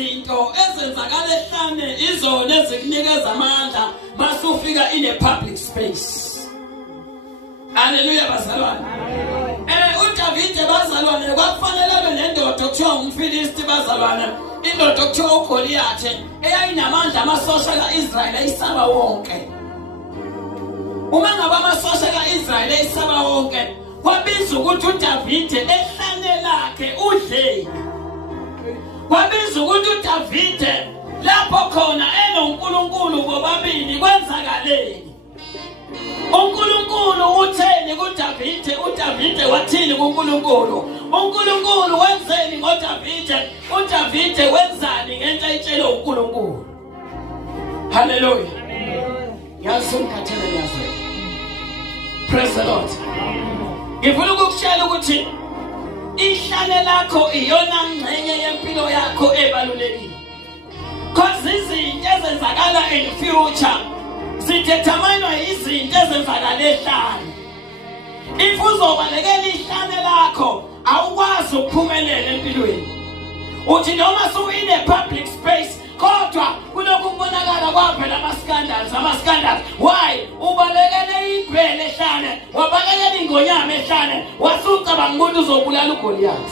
izinto ezenzakala ehlane izona ezikunikeza amandla masufika in a public space. Hallelujah bazalwane. uDavide bazalwane kwakufanele abe nendoda okuthiwa umFilisti bazalwane. Indoda okuthiwa uGoliath eyayinamandla amasosha kaIsrayeli ayisaba wonke. Uma ngaba amasosha kaIsrayeli ayisaba wonke, kwabiza ukuthi uDavide ehlane lakhe udleni. Kwabiza ukuthi uDavide lapho khona enoNkulunkulu bobabili kwenzakaleni. uNkulunkulu utheni kuDavide? uDavide wathini kuNkulunkulu? uNkulunkulu wenzeni ngoDavide? uDavide wenzani ngento ayitshela uNkulunkulu? Hallelujah. Ngiyasumkhathela ngiyazwe. Praise the Lord. Ngifuna ukukutshela ukuthi ihlane lakho iyona ngxenye yempilo yakho ebalulekile. Because izinto ezenzakala in future zideterminwa izinto ezenzakala ehlane. If uzobalekela ihlane lakho awukwazi ukuphumelela empilweni. Uthi noma in a public space kodwa kulokhu kubonakala kwaphela ama-scandals. Why? Ubalekele ibhele ehlane, wabalekela ingonyama ehlane, wasucabanga ukuthi uzobulala uGoliath.